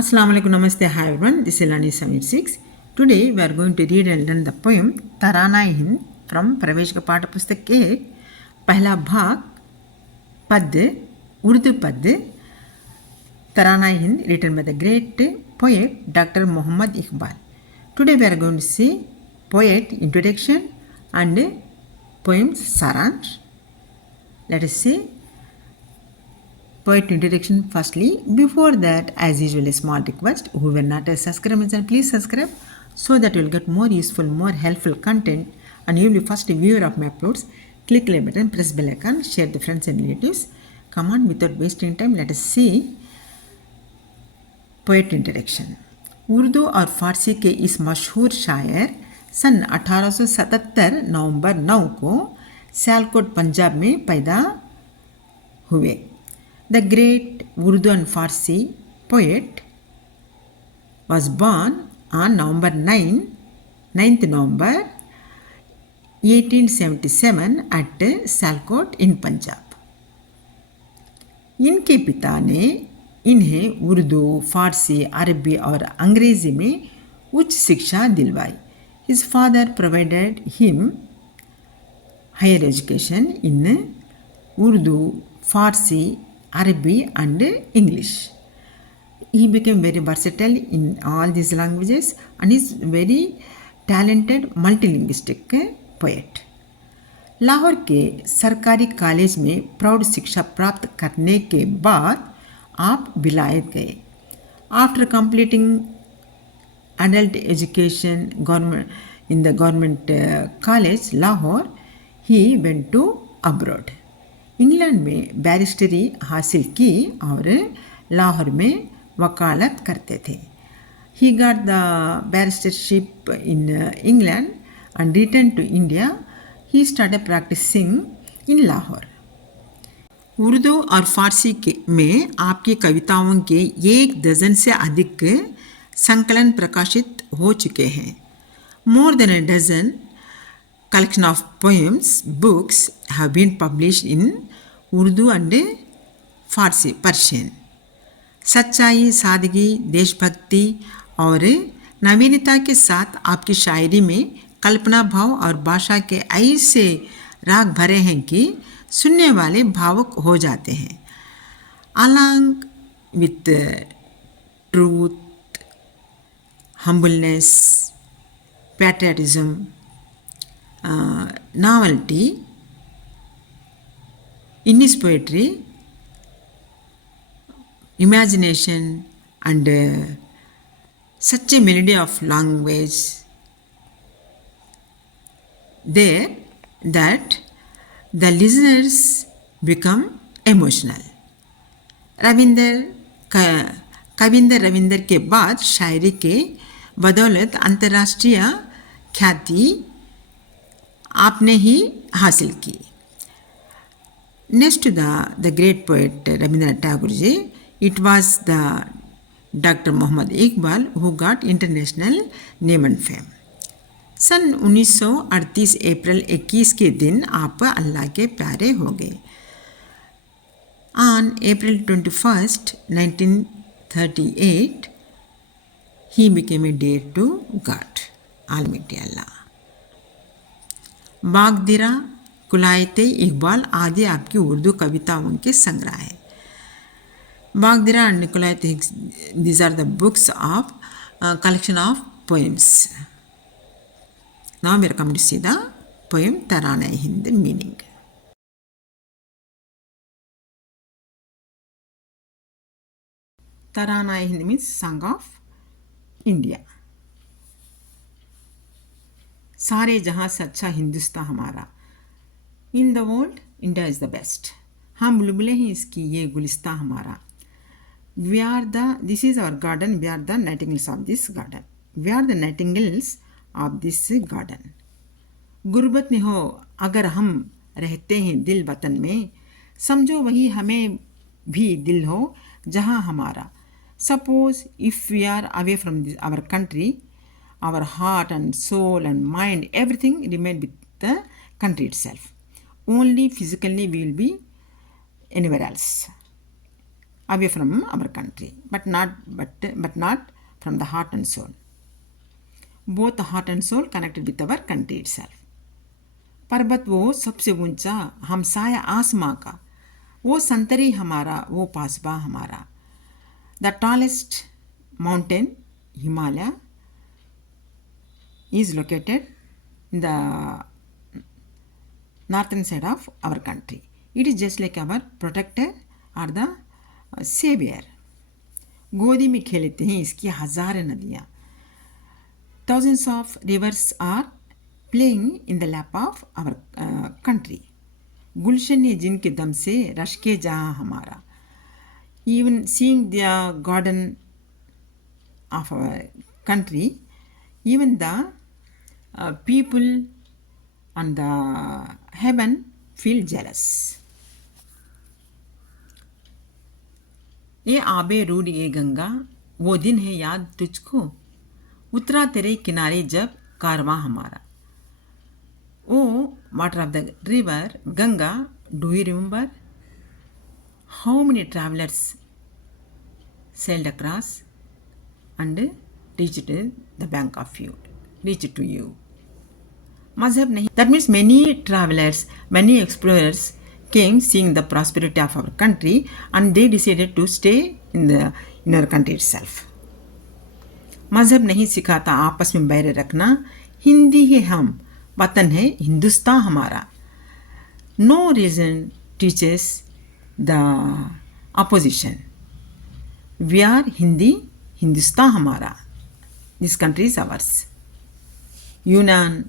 Assalamu alaikum, namaste, hi everyone. This is Lani 76. Today we are going to read and learn the poem Tarana-e-Hind from प्रवेश का पाठ पुस्तक के पहला भाग पद्य उर्दू पद्य Tarana-e-Hind written by the great poet Dr. Muhammad Iqbal. Today we are going to see poet introduction and poems saransh. Let us see poet introduction firstly. Before that, as usual, a small request: who were not a subscriber, please subscribe so that you will get more useful, more helpful content, and you will be first viewer of my uploads. Click like button, press bell icon, share the friends and relatives. Come on, without wasting time, let us see poet introduction. Urdu और फारसी के इस मशहूर शायर सन 1877 नवंबर 9 को सियालकोट पंजाब में पैदा हुए. The great Urdu and Farsi poet was born on November 9th November 1877 at Sialkot in Punjab. इनके पिता ने इन्हें उर्दू, फारसी, अरबी और अंग्रेज़ी में उच्च शिक्षा दिलवाई. His father provided him higher education in Urdu, Farsi, Arabic and English. He became very versatile in all these languages and is very talented multilinguistic poet. Lahore के सरकारी कॉलेज में प्रौढ़ शिक्षा प्राप्त करने के बाद आप विलायत गए. After completing adult education in the government college Lahore, he went to abroad. England में बैरिस्टरी हासिल की और लाहौर में वकालत करते थे. He got the barristership in England and return to India. He started practicing in Lahore. Urdu और फारसी में आपकी कविताओं के 1 डज़न से अधिक संकलन प्रकाशित हो चुके हैं. More than a dozen collection of poems, books have been published in Urdu and Farsi, Persian. सच्चाई, सादगी, देशभक्ति और नवीनता के साथ आपकी शायरी में कल्पना भाव और भाषा के ऐसे राग भरे हैं कि सुनने वाले भावुक हो जाते हैं. Along with truth, humbleness, patriotism, novelty in his poetry, imagination and such a melody of language there that the listeners become emotional. Kavinder Ravinder के बाद शायरी के बदौलत अंतर्राष्ट्रीय ख्याति आपने ही हासिल की. Next to the great poet Rabindranath Tagore ji, it was the Dr. Muhammad Iqbal who got international name and fame. सन 1938 अप्रैल 21 के दिन आप अल्लाह के प्यारे हो गए. On April 21st, 1938, he became a dear to God, Almighty Allah. बागदिरा, कुलायते Iqbal आदि आपकी उर्दू कविताओं के संग्रह है. बागदिरा and कुलायते, these are the books of collection of poems. Now we are coming to see the poem Tarana-e-Hind meaning. Tarana-e-Hind means Song of India. सारे जहाँ से अच्छा हिंदुस्तान हमारा. In the world India is the best. हम बुलबुलें हैं इसकी ये गुलिस्तान हमारा. We are the this is our garden. We are the nightingales of this garden. We are the nightingales of this garden. गुर्बत में हो अगर हम रहते हैं दिल वतन में, समझो वही हमें भी दिल हो जहाँ हमारा. Suppose if we are away from our country, our heart and soul and mind, everything remain with the country itself. Only physically we will be anywhere else. away from our country, but not from the heart and soul. Both the heart and soul connected with our country itself. पर्वत वो सबसे ऊंचा, हमसाया आसमां का, वो संतरी हमारा, वो पासबा हमारा. The tallest mountain, Himalaya, is located in the northern side of our country. It is just like our protector or the savior. गोदी में खेलते हैं इसकी हज़ारें नदियाँ. Thousands of rivers are playing in the lap of our country. गुलशन है जिनके दम से रश के जहाँ हमारा. Even seeing the garden of our country, even the people on the heaven feel jealous. ये आबे रूड ये गंगा, वो दिन है याद तुझको, उतरा तेरे किनारे जब कारवां हमारा. Oh, water of the river Ganga, do you remember how many travelers sailed across and reached the bank of you, reached to you? Mazhab nahi. That means many travelers, many explorers came seeing the prosperity of our country and they decided to stay in our country itself. मज़हब नहीं सिखाता आपस में बैर रखना, हिंदी है हम, वतन है हिंदुस्तान हमारा. No reason teaches the opposition. We are Hindi, Hindustan हमारा. This country is ours. यूनान,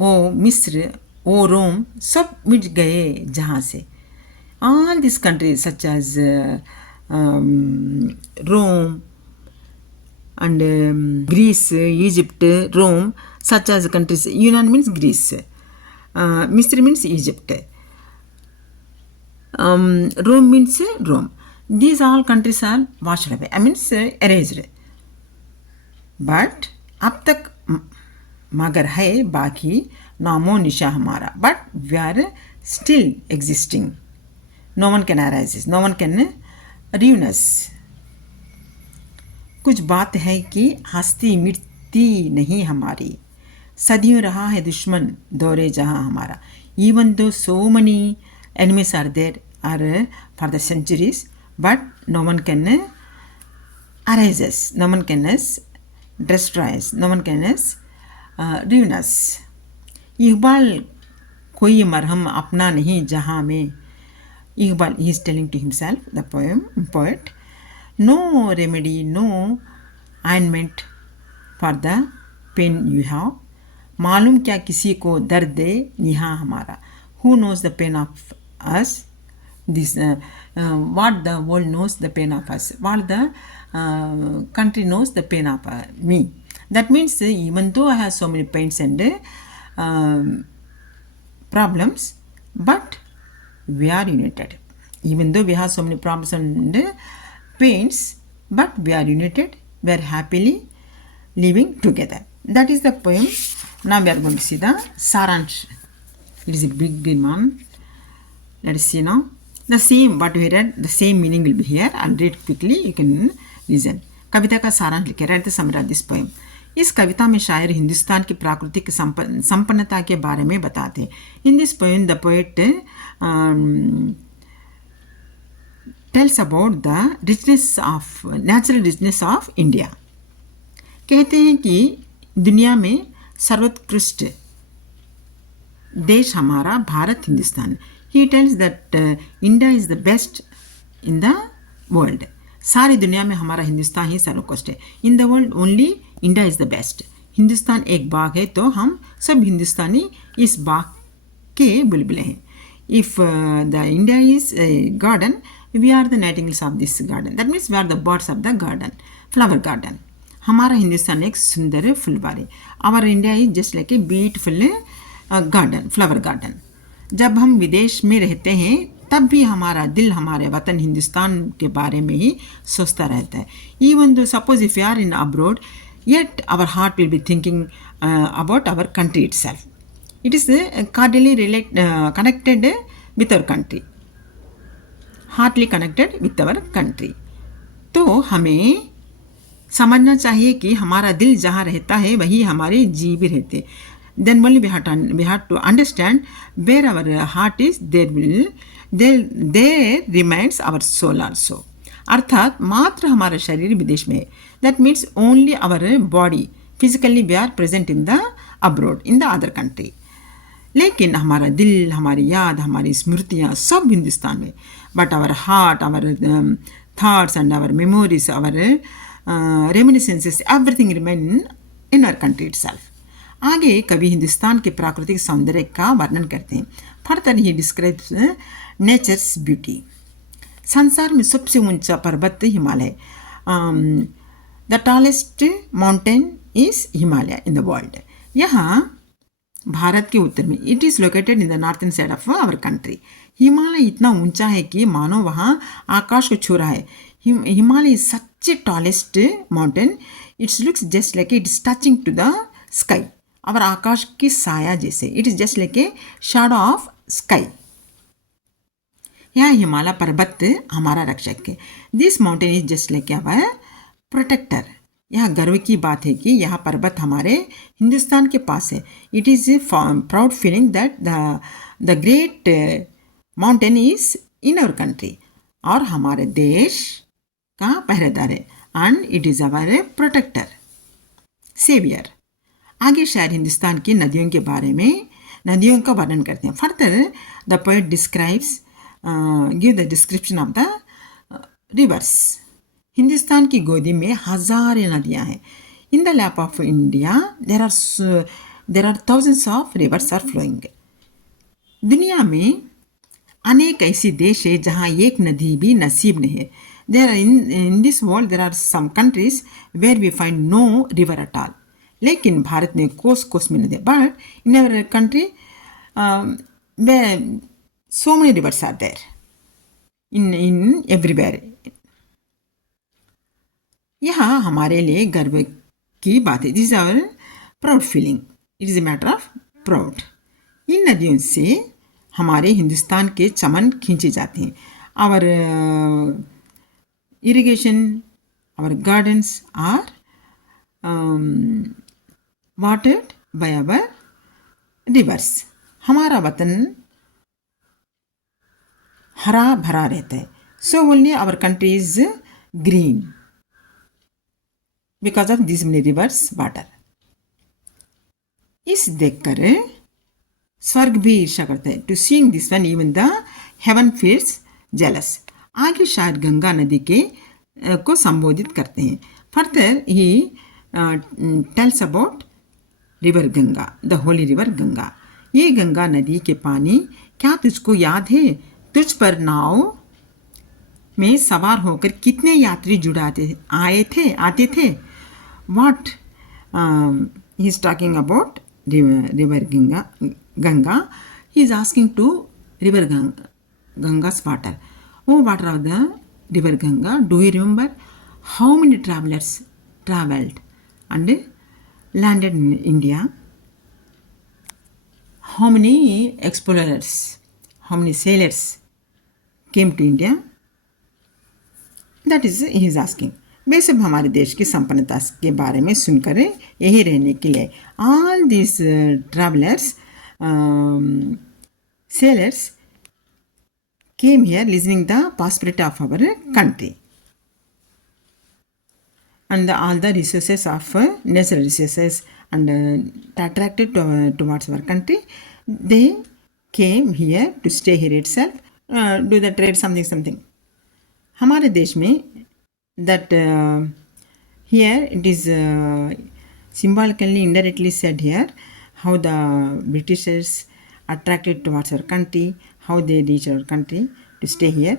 ओ मिस्र, ओ रोम, सब मिट गए जहाँ से. All these countries such as Rome and Greece, Egypt, Rome, such as countries. Yunan means Greece. Misr means Egypt. Rome means Rome. These all countries are washed away. I mean erased. But अब तक मगर है बाकी नामो निशा हमारा. But we are still existing. No one can erase us. No one can ruin us. कुछ बात है कि हस्ती मिटती नहीं हमारी, सदियों रहा है दुश्मन दौरे जहाँ हमारा. Even though so many enemies are there are for the centuries, but no one can erase us, no one can destroy us, no one can ruin us. Iqbal कोई मरहम अपना नहीं जहाँ में. Iqbal, he is telling to himself, the poet, no remedy, no ointment for the pain you have. मालूम क्या किसी को दर्द दे यहाँ हमारा. Who knows the pain of us? This what the world knows the pain of us. What the country knows the pain of me. That means even though I have so many pains and problems, but we are united. Even though we have so many problems and pains, but we are united. We are happily living together. That is the poem. Now we are going to see the Saransh. It is a big one. Let us see now. The same what we read, the same meaning will be here. I'll read quickly. You can listen. कविता का सारांश लिखे. Write the summary of this poem. इस कविता में शायर हिंदुस्तान की प्राकृतिक संपन्नता के बारे में बताते. In this poem, the poet tells about the natural richness of India. कहते हैं कि दुनिया में सर्वोत्कृष्ट देश हमारा Bharat Hindustan. He tells that India is the best in the world. सारी दुनिया में हमारा हिंदुस्तान ही सर्वोत्कृष्ट है. In the world only India is the best. Hindustan एक बाग है तो हम सब हिंदुस्तानी इस बाग के बुलबुले हैं. If the India is a garden, we are the nightingales of this garden. That means we are the birds of the garden, flower garden. हमारा हिंदुस्तान एक सुंदर फुलवारी. Our India is just like a beautiful garden, flower garden. जब हम विदेश में रहते हैं तब भी हमारा दिल हमारे वतन हिंदुस्तान के बारे में ही सोचता रहता है. Even though suppose if we are in abroad, yet our heart will be thinking about our country itself. It is cordially connected with our country. Heartly connected with our country. तो हमें समझना चाहिए कि हमारा दिल जहाँ रहता है वही हमारे जी भी रहते। Then only we have to understand where our heart is there reminds our soul also. अर्थात मात्र हमारा शरीर विदेश में है। That means only our body physically we are present in the abroad in the other country, लेकिन हमारा दिल, हमारी याद, हमारी स्मृतियाँ सब हिंदुस्तान में। But our heart, our thoughts and our memories, our reminiscences, everything remain in our country itself. आगे कवि हिंदुस्तान के प्राकृतिक सौंदर्य का वर्णन करते हैं। Further he describes nature's beauty. संसार में सबसे ऊंचा पर्वत Himalaya, the tallest mountain is Himalaya in the world. यहाँ भारत के उत्तर में, it is located in the northern side of our country. Himalaya इतना ऊंचा है कि मानो वहाँ आकाश को छू रहा है। Himalaya is such a tallest mountain, it's looks just like it is touching to the sky. और आकाश की साया जैसे, it is just like a shadow of sky. यह हिमालय पर्वत हमारा रक्षक है। This mountain is just like our protector. यह गर्व की बात है कि यह पर्वत हमारे हिंदुस्तान के पास है। It is a proud feeling that the great mountain is in our country, और हमारे देश का पहरेदार है। And it is our protector, saviour. आगे शायर हिंदुस्तान की नदियों के बारे में, नदियों का वर्णन करते हैं। Further the poet describes give the description of the rivers. Hindustan की गोदी में हजारों नदियाँ हैं। In the lap of India there are thousands of rivers are flowing. दुनिया में अनेक ऐसे देश है जहाँ एक नदी भी नसीब नहीं है। There are in this world there are some countries where we find no river at all. लेकिन भारत में कोस कोस में नदी, but in our country so many rivers are there in everywhere. यहाँ हमारे लिए गर्व की बात है। This is our proud feeling, it is a matter of proud. इन नदियों से हमारे हिंदुस्तान के चमन खींचे जाते हैं। Our irrigation, our gardens are watered by our rivers. हमारा वतन हरा भरा रहता है। So only our country is green because of this many rivers water. इस देखकर स्वर्ग भी ईर्ष्या करता है। To seeing this one even the heaven feels jealous. आगे शायद गंगा नदी के को संबोधित करते हैं। Further he tells about river Ganga, the Holi river Ganga. ये गंगा नदी के पानी, क्या तुझको याद है तुझ पर नाव में सवार होकर कितने यात्री आते थे। What he is talking about river Ganga, he is asking to river Ganga's water. O water of the river Ganga, do you remember how many travellers travelled and landed in India? How many explorers, how many sailors came to India? That is he is asking. वे सब हमारे देश की संपन्नता के बारे में सुनकर यही रहने के लिए all these travelers, sailors came here listening the prosperity of our country. And all the resources of natural resources and attracted towards our country, they came here to stay here itself, do the trade something. हमारे देश में that here it is symbolically indirectly said here how the Britishers attracted towards our country, how they reach our country to stay here.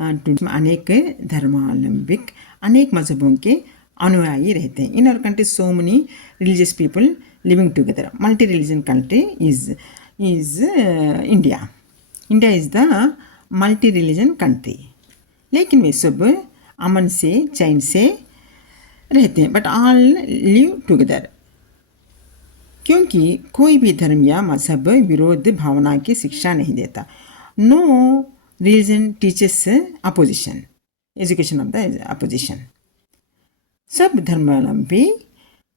अनेक धर्मावलंबिक, अनेक मजहबों के अनुयायी रहते हैं। In our country so many religious people living together. Multi religion country is India. India is the multi religion country. लेकिन वे सब अमन से, चैन से रहते हैं, बट ऑल लिव टुगेदर। क्योंकि कोई भी धर्म या मजहब विरोध भावना की शिक्षा नहीं देता। No Religion teaches opposition, education of the opposition. सब धर्मावलंबी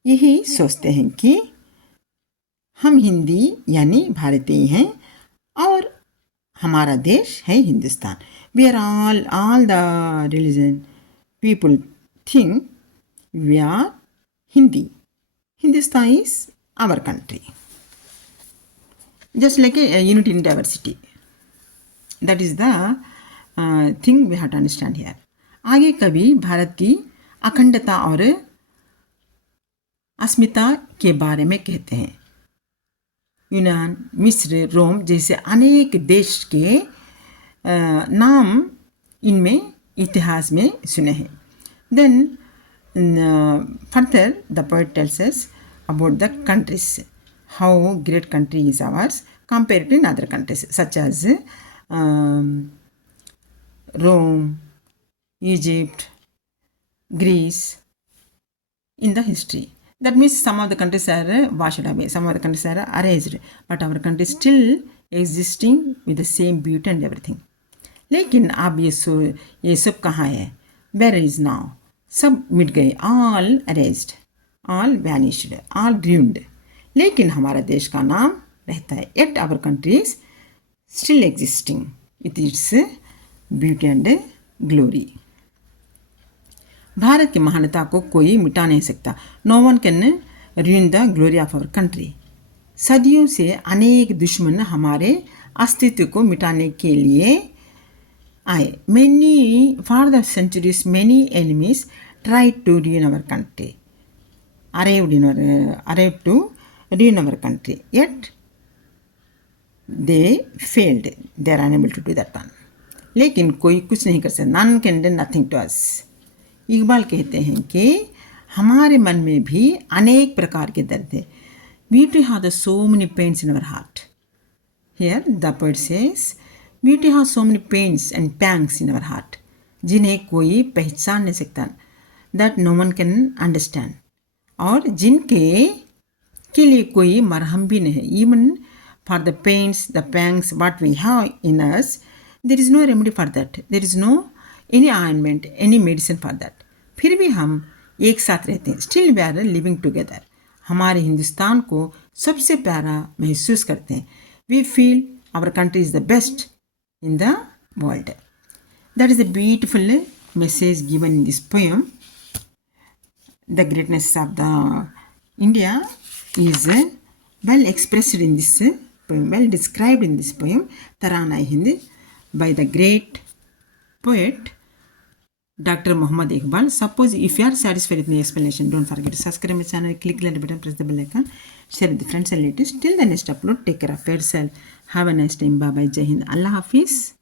यही सोचते हैं कि हम हिंदी यानी भारतीय हैं और हमारा देश है Hindustan. We are all the religion people think we are Hindi. Hindustan is our country. Just like a unity in diversity. That is the thing we have to understand here. आगे कभी भारत की अखंडता और अस्मिता के बारे में कहते हैं. यूनान, मिस्र, रोम जैसे अनेक देश के नाम इनमें इतिहास में सुने हैं. Then further the poet tells us about the countries, how great country is ours compared to other countries such as Rome, Egypt, Greece in the history. That means some of the countries are washed away, some of the countries are erased, but our country is still existing with the same beauty and everything. लेकिन अब ये सब कहाँ है? Where is now? सब मिट गए, all erased, all vanished, all ruined. लेकिन हमारा देश का नाम रहता है. Yet our country is still existing with its beauty and glory. Bharat की महानता को कोई मिटा नहीं सकता. No one can ruin the glory of our country. सदियों से अनेक दुश्मन हमारे अस्तित्व को मिटाने के लिए आए. For the centuries, many enemies tried to ruin our country, arrived to ruin our country. Yet they failed. They are unable to do that one. लेकिन कोई कुछ नहीं कर सकता. None can do nothing to us. Iqbal कहते हैं कि हमारे मन में भी अनेक प्रकार के दर्द है. Beauty has so many pains in our heart. Here the poet says, Beauty has so many pains and pangs in our heart, जिन्हें कोई पहचान नहीं सकता. That no one can understand. और जिनके के लिए कोई मरहम भी नहीं. Even for the pains, the pangs, what we have in us, there is no remedy for that. There is no any ointment, any medicine for that. फिर भी हम एक साथ रहते हैं. Still we are living together. हमारे हिंदुस्तान को सबसे प्यारा महसूस करते हैं. We feel our country is the best in the world. That is a beautiful message given in this poem. The greatness of the India is well expressed in this poem, well described in this poem, Tarana-e-Hind, by the great poet Dr. Muhammad Iqbal. Suppose if you are satisfied with my explanation, don't forget to subscribe my channel, click the button, press the bell icon, share with the friends and relatives. Till the next upload, take care of yourself. Have a nice time. Bye bye. Jai Hind. Allah Hafiz.